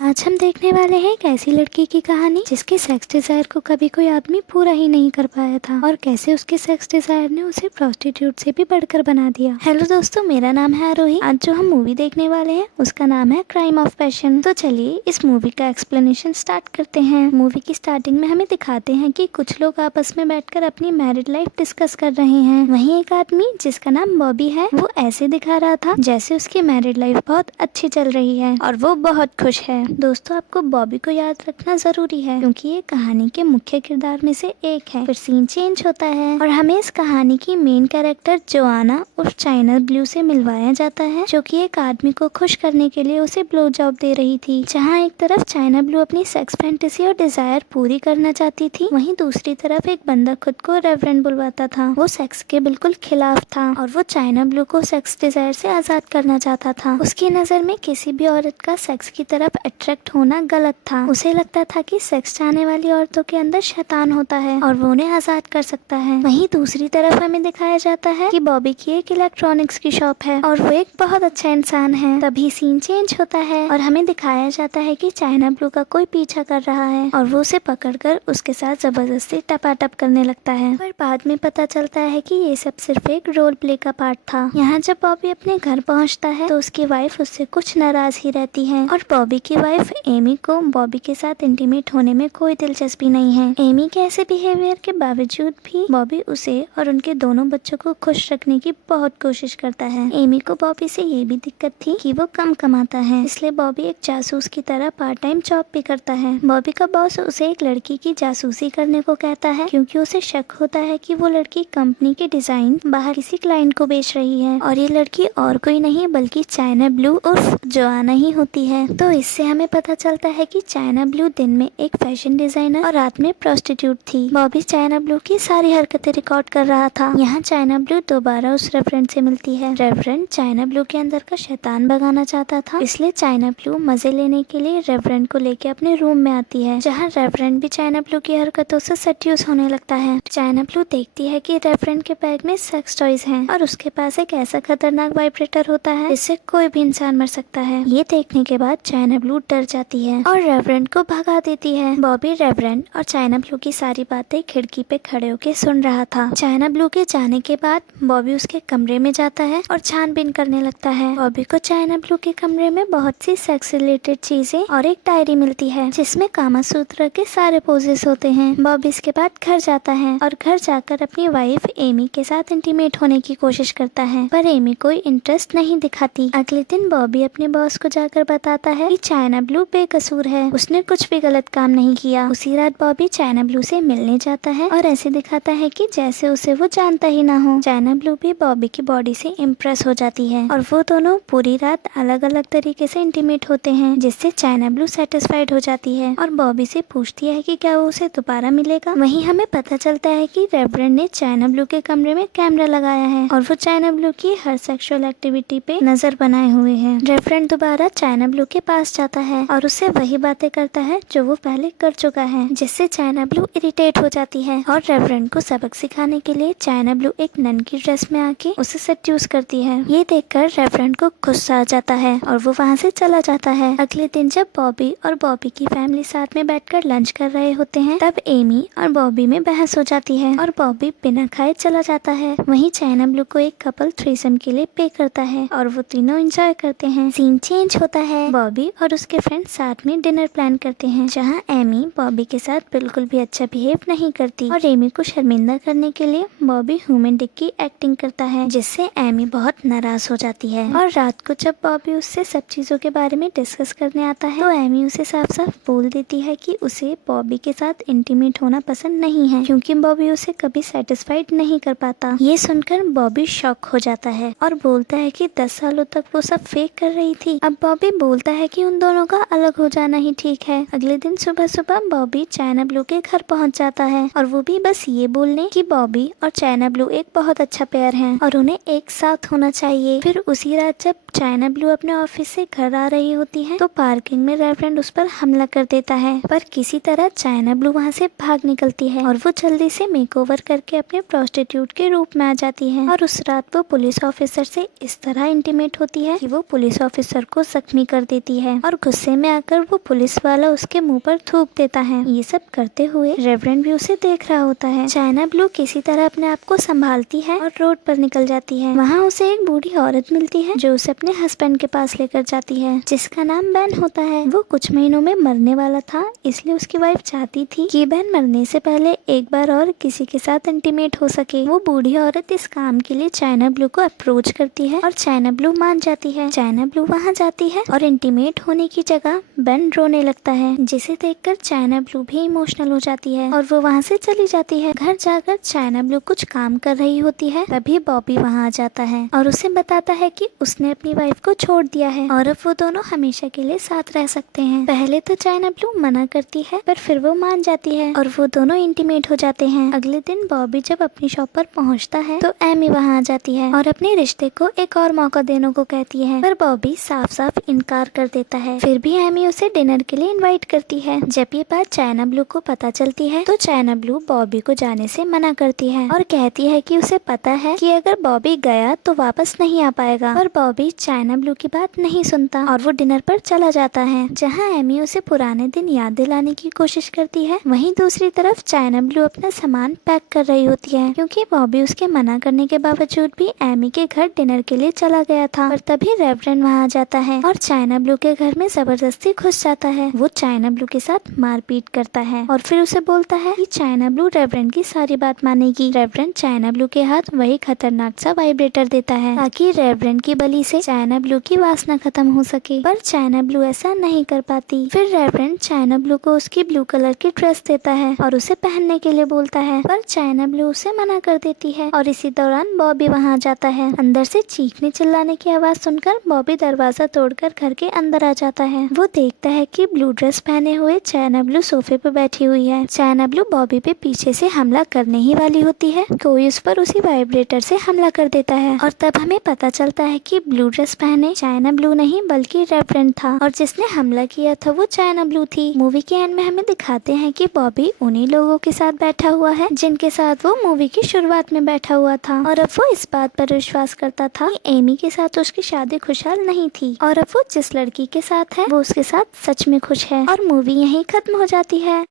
आज हम देखने वाले हैं एक ऐसी लड़की की कहानी जिसके सेक्स डिजायर को कभी कोई आदमी पूरा ही नहीं कर पाया था और कैसे उसके सेक्स डिजायर ने उसे प्रोस्टिट्यूट से भी बढ़कर बना दिया। हेलो दोस्तों, मेरा नाम है आरोही। आज जो हम मूवी देखने वाले हैं उसका नाम है क्राइम ऑफ पैशन। तो चलिए इस मूवी का एक्सप्लेनेशन स्टार्ट करते हैं। मूवी की स्टार्टिंग में हमें दिखाते हैं कि कुछ लोग आपस में बैठकर अपनी मैरिड लाइफ डिस्कस कर रहे हैं। वहीं एक आदमी जिसका नाम बॉबी है वो ऐसे दिखा रहा था जैसे उसकी मैरिड लाइफ बहुत अच्छी चल रही है और वो बहुत खुश है। दोस्तों, आपको बॉबी को याद रखना जरूरी है क्योंकि ये कहानी के मुख्य किरदार में से एक है। फिर सीन चेंज होता है और हमें इस कहानी की मेन कैरेक्टर जोआना उर्फ चाइना ब्लू से मिलवाया जाता है, जो कि एक आदमी को खुश करने के लिए उसे ब्लो जॉब दे रही थी। जहाँ एक तरफ चाइना ब्लू अपनी सेक्स फैंटेसी और डिजायर पूरी करना चाहती थी, वहीं दूसरी तरफ एक बंदा खुद को रेवरेंड बुलवाता था। वो सेक्स के बिल्कुल खिलाफ था और वो चाइना ब्लू को सेक्स डिजायर से आजाद करना चाहता था। उसकी नजर में किसी भी औरत का सेक्स की तरफ अट्रैक्ट होना गलत था। उसे लगता था कि सेक्स चाहने वाली औरतों के अंदर शैतान होता है और वो उन्हें आजाद कर सकता है। वहीं दूसरी तरफ हमें दिखाया जाता है कि बॉबी की एक इलेक्ट्रॉनिक्स की शॉप है और वो एक बहुत अच्छा इंसान है। तभी सीन चेंज होता है और हमें दिखाया जाता है कि चाइना ब्लू का कोई पीछा कर रहा है और वो उसे पकड़कर उसके साथ जबरदस्ती टपाटप करने लगता है। पर बाद में पता चलता है कि ये सब सिर्फ एक रोल प्ले का पार्ट था। यहाँ जब बॉबी अपने घर पहुँचता है तो उसकी वाइफ उससे कुछ नाराज ही रहती है और बॉबी की वाइफ एमी को बॉबी के साथ इंटीमेट होने में कोई दिलचस्पी नहीं है। एमी के ऐसे बिहेवियर के बावजूद भी बॉबी उसे और उनके दोनों बच्चों को खुश रखने की बहुत कोशिश करता है। एमी को बॉबी से ये भी दिक्कत थी कि वो कम कमाता है, इसलिए बॉबी एक जासूस की तरह पार्ट टाइम जॉब भी करता है। बॉबी का बॉस उसे एक लड़की की जासूसी करने को कहता है क्योंकि उसे शक होता है कि वो लड़की कंपनी के डिजाइन बाहर किसी क्लाइंट को बेच रही है और ये लड़की और कोई नहीं बल्कि चाइना ब्लू उर्फ जोआना ही होती है। तो इससे हमें पता चलता है कि चाइना ब्लू दिन में एक फैशन डिजाइनर और रात में प्रोस्टिट्यूट थी। बॉबी चाइना ब्लू की सारी हरकतें रिकॉर्ड कर रहा था। यहाँ चाइना ब्लू दोबारा उस रेवरेंड से मिलती है। रेवरेंड चाइना ब्लू के अंदर का शैतान भगाना चाहता था, इसलिए चाइना ब्लू मजे लेने के लिए रेवरेंड को लेके अपने रूम में आती है, जहाँ रेवरेंड भी चाइना ब्लू की हरकतों से सेड्यूस होने लगता है। चाइना ब्लू देखती है कि रेवरेंड के बैग में सेक्स टॉयज हैं और उसके पास एक ऐसा खतरनाक वाइब्रेटर होता है जिससे कोई भी इंसान मर सकता है। ये देखने के बाद चाइना ब्लू डर जाती है और रेवरेंड को भगा देती है। बॉबी रेवरेंड और चाइना ब्लू की सारी बातें खिड़की पे खड़े होकर सुन रहा था। चाइना ब्लू के जाने के बाद बॉबी उसके कमरे में जाता है और छानबीन करने लगता है। बॉबी को चाइना ब्लू के कमरे में बहुत सी सेक्स रिलेटेड चीजें और एक डायरी मिलती है जिसमें कामा सूत्र के सारे पोजेस होते हैं। बॉबी इसके बाद घर जाता है और घर जाकर अपनी वाइफ एमी के साथ इंटीमेट होने की कोशिश करता है, पर एमी कोई इंटरेस्ट नहीं दिखाती। अगले दिन बॉबी अपने बॉस को जाकर बताता है कि चाइना ब्लू बेकसूर है, उसने कुछ भी गलत काम नहीं किया। उसी रात बॉबी चाइना ब्लू से मिलने जाता है और ऐसे दिखाता है कि जैसे उसे वो जानता ही ना हो। चाइना ब्लू भी बॉबी की बॉडी से इम्प्रेस हो जाती है और वो दोनों पूरी रात अलग अलग तरीके से इंटीमेट होते हैं, जिससे चाइना ब्लू सेटिस्फाइड हो जाती है और बॉबी से पूछती है कि क्या वो उसे दोबारा मिलेगा। वहीं हमें पता चलता है कि रेवरेंड ने चाइना ब्लू के कमरे में कैमरा लगाया है और वो चाइना ब्लू की हर सेक्सुअल एक्टिविटी पे नजर बनाए हुए है। रेवरेंड दोबारा चाइना ब्लू के पास जाता है और उससे वही बातें करता है जो वो पहले कर चुका है, जिससे चाइना ब्लू इरिटेट हो जाती है और रेवरेंड को सबक सिखाने के लिए चाइना ब्लू एक नन की ड्रेस में आके उसे सेड्यूस करती है। ये देखकर रेवरेंड को गुस्सा आ जाता है और वो वहाँ से चला जाता है। अगले दिन जब बॉबी और बॉबी की फैमिली साथ में बैठकर लंच कर रहे होते हैं, तब एमी और बॉबी में बहस हो जाती है और बॉबी बिना खाए चला जाता है। वहीं चाइना ब्लू को एक कपल थ्रीसम के लिए पे करता है और वो तीनों एंजॉय करते हैं। सीन चेंज होता है। बॉबी और उसके फ्रेंड साथ में डिनर प्लान करते हैं, जहाँ एमी बॉबी के साथ बिल्कुल भी अच्छा बिहेव नहीं करती और एमी को शर्मिंदा करने के लिए बॉबी ह्यूमन डिक की एक्टिंग करता है, जिससे एमी बहुत नाराज हो जाती है। और रात को जब बॉबी उससे सब चीजों के बारे में डिस्कस करने आता है तो एमी उसे साफ साफ बोल देती है कि उसे बॉबी के साथ इंटीमेट होना पसंद नहीं है क्योंकि बॉबी उसे कभी सेटिस्फाइड नहीं कर पाता। ये सुनकर बॉबी शॉक हो जाता है और बोलता है कि 10 सालों तक वो सब फेक कर रही थी। अब बॉबी बोलता है कि उन दोनों का अलग हो जाना ही ठीक है। अगले दिन सुबह सुबह बॉबी चाइना ब्लू के घर पहुंच जाता है और वो भी बस ये बोलने कि बॉबी और चाइना ब्लू एक बहुत अच्छा पेयर है और उन्हें एक साथ होना चाहिए। फिर उसी रात जब चाइना ब्लू अपने ऑफिस से घर आ रही होती है तो पार्किंग में रेवरेंड उस पर हमला कर देता है, पर किसी तरह चाइना ब्लू वहाँ से भाग निकलती है और वो जल्दी से मेकओवर करके अपने प्रोस्टिट्यूट के रूप में आ जाती है। और उस रात वो पुलिस ऑफिसर से इस तरह इंटीमेट होती है कि वो पुलिस ऑफिसर को जख्मी कर देती है और गुस्से में आकर वो पुलिस वाला उसके मुंह पर थूक देता है। ये सब करते हुए रेवरेंड भी उसे देख रहा होता है। चाइना ब्लू किसी तरह अपने आप को संभालती है और रोड पर निकल जाती है। वहाँ उसे एक बूढ़ी औरत मिलती है जो उसे अपने हस्बैंड के पास लेकर जाती है, जिसका नाम बेन होता है। वो कुछ महीनों में मरने वाला था, इसलिए उसकी वाइफ चाहती थी कि बेन मरने से पहले एक बार और किसी के साथ इंटीमेट हो सके। वो बूढ़ी औरत इस काम के लिए चाइना ब्लू को अप्रोच करती है और चाइना ब्लू मान जाती है। चाइना ब्लू वहाँ जाती है और इंटीमेट होने की जगह बेन रोने लगता है, जिसे देखकर चाइना ब्लू भी इमोशनल हो जाती है और वो वहाँ से चली जाती है। घर जाकर चाइना ब्लू कुछ काम कर रही होती है, तभी बॉबी वहाँ आ जाता है और उसे बताता है कि उसने अपनी वाइफ को छोड़ दिया है और अब वो दोनों हमेशा के लिए साथ रह सकते हैं। पहले तो चाइना ब्लू मना करती है, पर फिर वो मान जाती है और वो दोनों इंटीमेट हो जाते हैं। अगले दिन बॉबी जब अपनी शॉप पर पहुँचता है तो एमी वहाँ आ जाती है और अपने रिश्ते को एक और मौका देने को कहती है, पर बॉबी साफ साफ इनकार कर देता है। फिर भी एमी उसे डिनर के लिए इनवाइट करती है। जब ये बात चाइना ब्लू को पता चलती है तो चाइना ब्लू बॉबी को जाने से मना करती है और कहती है कि उसे पता है कि अगर बॉबी गया तो वापस नहीं आ पाएगा। पर बॉबी चाइना ब्लू की बात नहीं सुनता और वो डिनर पर चला जाता है, जहाँ एमी उसे पुराने दिन याद दिलाने की कोशिश करती है। वहीं दूसरी तरफ चाइना ब्लू अपना सामान पैक कर रही होती है, क्योंकि बॉबी उसके मना करने के बावजूद भी एमी के घर डिनर के लिए चला गया था। पर तभी रेवरेंड वहाँ आ जाता है और चाइना ब्लू के घर में जबरदस्ती घुस जाता है। वो चाइना ब्लू के साथ मारपीट करता है और फिर उसे बोलता है कि चाइना ब्लू रेवरेंड की सारी बात मानेगी। रेवरेंड चाइना ब्लू के हाथ वही खतरनाक सा वाइब्रेटर देता है ताकि रेवरेंड की बलि से चाइना ब्लू की वासना खत्म हो सके, पर चाइना ब्लू ऐसा नहीं कर पाती। फिर रेवरेंड चाइना ब्लू को उसकी ब्लू कलर की ड्रेस देता है और उसे पहनने के लिए बोलता है, पर चाइना ब्लू उसे मना कर देती है और इसी दौरान बॉबी वहाँ जाता है। अंदर से चीखने चिल्लाने की आवाज सुनकर बॉबी दरवाजा तोड़कर घर के अंदर आ जाता है। वो देखता है कि ब्लू ड्रेस पहने हुए चाइना ब्लू सोफे पे बैठी हुई है। चाइना ब्लू बॉबी पे पीछे से हमला करने ही वाली होती है, कोई उस पर उसी वाइब्रेटर से हमला कर देता है और तब हमें पता चलता है कि ब्लू ड्रेस पहने चाइना ब्लू नहीं बल्कि रेवरेंड था और जिसने हमला किया था वो चाइना ब्लू थी। मूवी के एंड में हमें दिखाते हैं कि बॉबी उन्हीं लोगों के साथ बैठा हुआ है जिनके साथ वो मूवी की शुरुआत में बैठा हुआ था और अब वो इस बात पर विश्वास करता था कि एमी के साथ उसकी शादी खुशहाल नहीं थी और अब वो जिस लड़की के साथ है वो उसके साथ सच में खुश है। और मूवी यहीं खत्म हो जाती है।